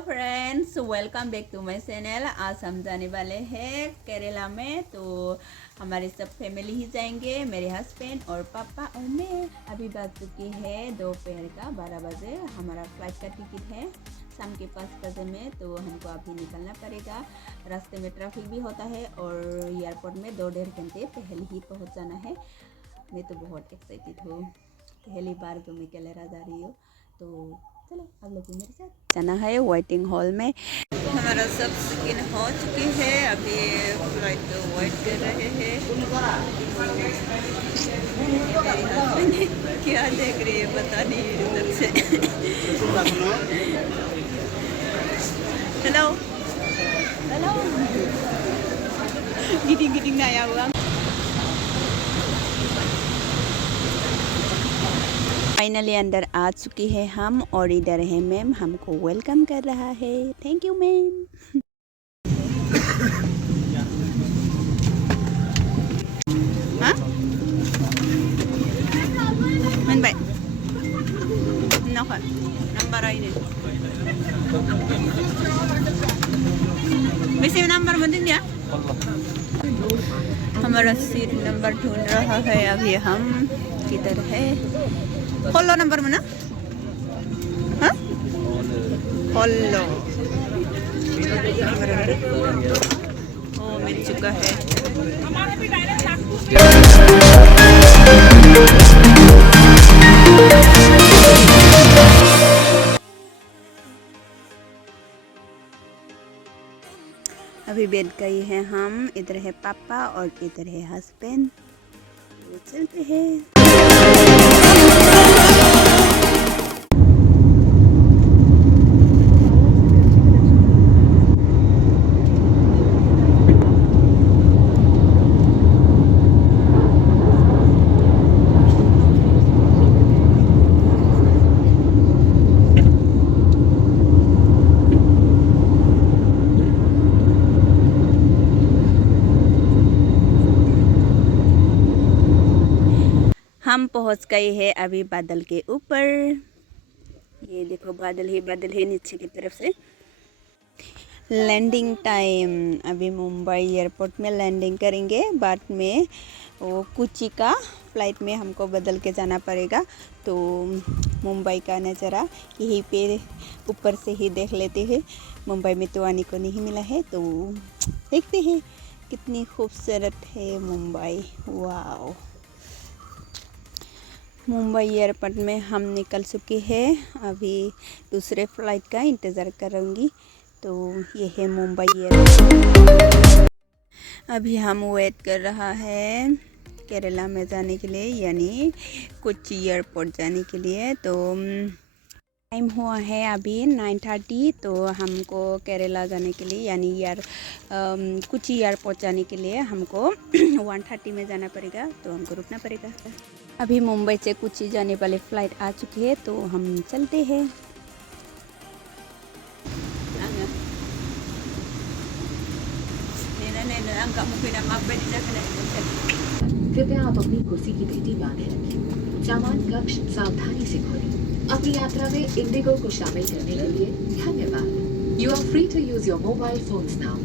Friends, welcome back to my channel. आज हम जाने वाले हैं केरला में। तो हमारे सब फैमिली ही जाएंगे, मेरे हस्बैंड और पापा और मैं। अभी बात चुकी है दोपहर का 12 बजे। हमारा फ्लाइट का टिकट है शाम के 5 बजे में, तो हमको अभी निकलना पड़ेगा। रास्ते में ट्रैफिक भी होता है और एयरपोर्ट में 2-1.5 घंटे पहले ही पहुंच जाना है। मैं तो बहुत एक्साइटेड हूँ, पहली बार तो मैं केरला जा रही हूँ। तो चलो आप लोग भी मेरे साथ जाना है। वेटिंग हॉल में हमारा सब स्किन हो चुकी है, अभी फ्लाइट तो वेट कर रहे हैं। क्या देख रही है पता नहीं उधर से। हेलो हेलो, गिटिंग गिटिंग आया हुआ। फाइनली अंदर आ चुकी है हम, और इधर है मैम हमको वेलकम कर रहा है। Thank you ma'am. हाँ मन बाय नंबर आई नहीं वैसे नंबर मत दिया। हमारा सीट नंबर ढूंढ रहा है अभी हम, किधर है। हॉलो नंबर में ना, हाँ हॉलो ओ मिल चुका है। अभी बैठ गई है हम, इधर है पापा और इधर है हस्बैंड। तो चलते हैं। हम पहुंच गए हैं अभी बादल के ऊपर। ये देखो बादल ही नीचे की तरफ से। लैंडिंग टाइम अभी मुंबई एयरपोर्ट में लैंडिंग करेंगे, बाद में वो कोची का फ्लाइट में हमको बदल के जाना पड़ेगा। तो मुंबई का नज़ारा यहीं पे ऊपर से ही देख लेते हैं। मुंबई में तो आने को नहीं मिला है, तो देखते हैं कितनी खूबसूरत है मुंबई। वाओ, मुंबई एयरपोर्ट में हम निकल चुके हैं। अभी दूसरे फ्लाइट का इंतज़ार करूँगी। तो ये है मुंबई एयरपोर्ट। अभी हम वेट कर रहा है केरला में जाने के लिए, यानी कोची एयरपोर्ट जाने के लिए। तो टाइम हुआ है अभी 9:30। तो हमको केरला जाने के लिए यानी कोची एयरपोर्ट जाने के लिए हमको 1:30 में जाना पड़ेगा, तो हमको रुकना पड़ेगा। अभी मुंबई से कोची जाने वाली फ़्लाइट आ चुकी है, तो हम चलते हैं। कृपया आप अपनी कुर्सी की पेटी बांधे रखें। सामान कक्ष सावधानी से खोलें। अपनी यात्रा में इंडिगो को शामिल करने के लिए धन्यवाद। You are free to use your mobile phones now.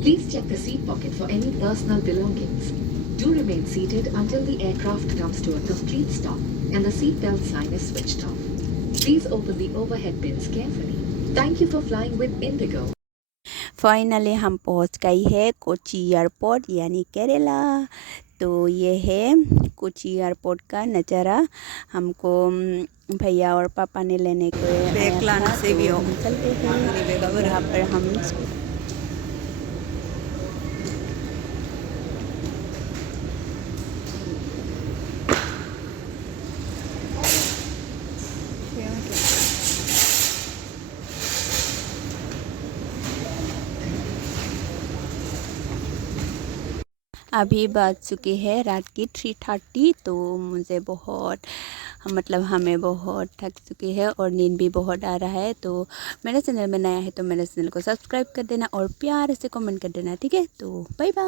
Please check the seat pocket for any personal belongings. Do remain seated until the aircraft comes to a complete stop and the seat belt sign is switched off. Please open the overhead bins carefully. Thank you for flying with Indigo. Finally हम पहुंच गई है Kochi airport यानी केरला। तो ये है Kochi airport का नज़ारा। हमको भैया और पापा ने लेने को बैग लाना से भी चलते हैं। यहाँ पर हम अभी बज चुकी है रात की 3:30। तो मुझे बहुत हमें बहुत थक चुकी है और नींद भी बहुत आ रहा है। तो मेरे चैनल में नया है तो मेरे चैनल को सब्सक्राइब कर देना और प्यार से कमेंट कर देना, ठीक है। तो बाय बाय।